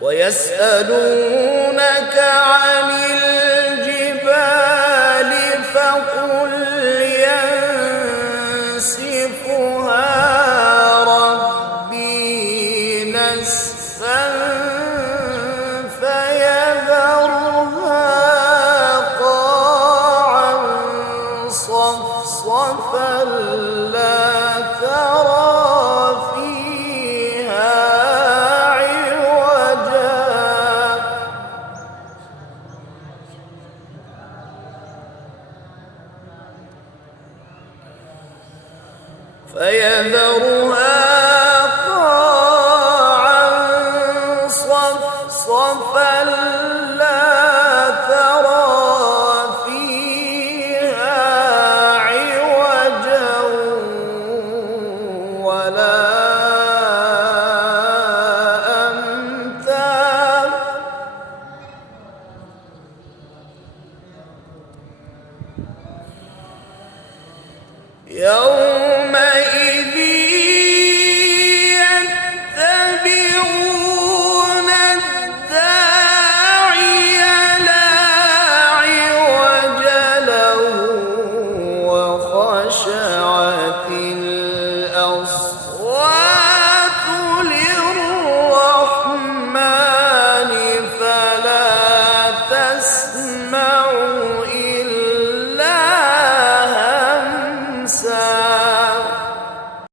ويسألونك عن الجبال فقل ينسفها ربي نسفا فيذرها قاعا صفصفا لا ترى فيها فيذرها قاعا صفصفا لا ترى فيها عوجا ولا أمتا يوم